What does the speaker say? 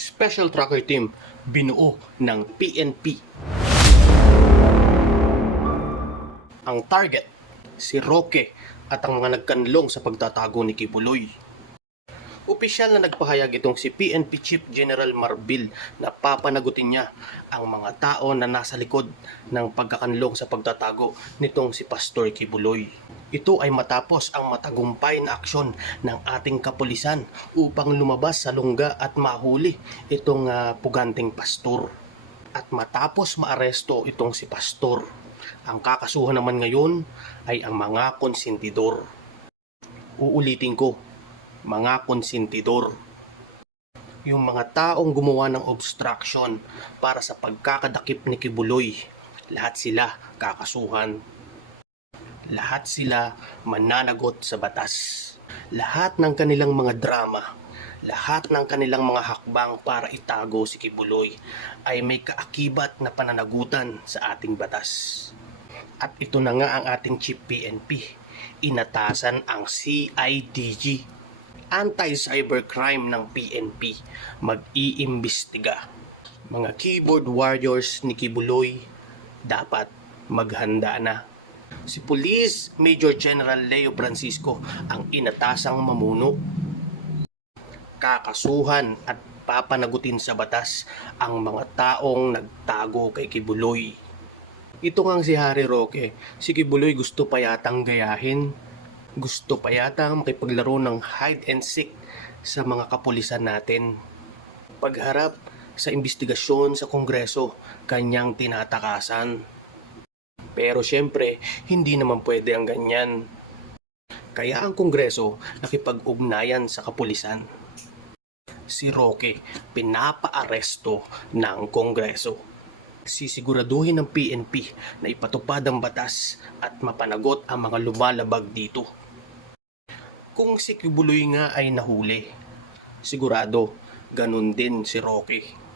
Special Tracker Team binuo ng PNP. Ang target, si Roque at ang mga nagkanlong sa pagtatago ni Kibuloy. Opisyal na nagpahayag itong si PNP Chief General Marbil na papanagutin niya ang mga tao na nasa likod ng pagkakanlong sa pagtatago nitong si Pastor Kibuloy. Ito ay matapos ang matagumpay na aksyon ng ating kapulisan upang lumabas sa lungga at mahuli itong puganting pastor. At matapos maaresto itong si pastor, ang kakasuhan naman ngayon ay ang mga konsentidor. Uulitin ko, mga konsentidor. Yung mga taong gumawa ng obstruction para sa pagkakadakip ni Kibuloy, lahat sila kakasuhan. Lahat sila mananagot sa batas. Lahat ng kanilang mga drama, lahat ng kanilang mga hakbang para itago si Kibuloy ay may kaakibat na pananagutan sa ating batas. At ito na nga ang ating Chief PNP. Inatasan ang CIDG, Anti-Cybercrime ng PNP, mag-iimbestiga. Mga keyboard warriors ni Kibuloy, dapat maghanda na. Si Police Major General Leo Francisco ang inatasang mamuno. Kakasuhan at papanagutin sa batas ang mga taong nagtago kay Kibuloy. Ito ngang si Harry Roque, si Kibuloy gusto pa yatang gayahin. Gusto pa yatang makipaglaro ng hide and seek sa mga kapulisan natin. Pagharap sa investigasyon sa Kongreso, kanyang tinatakasan. Pero syempre, hindi naman pwede ang ganyan. Kaya ang Kongreso nakipag-ugnayan sa kapulisan. Si Roque pinapaaresto ng Kongreso. Sisiguraduhin ng PNP na ipatupad ang batas at mapanagot ang mga lumalabag dito. Kung si Kibuloy nga ay nahuli, sigurado ganun din si Roque.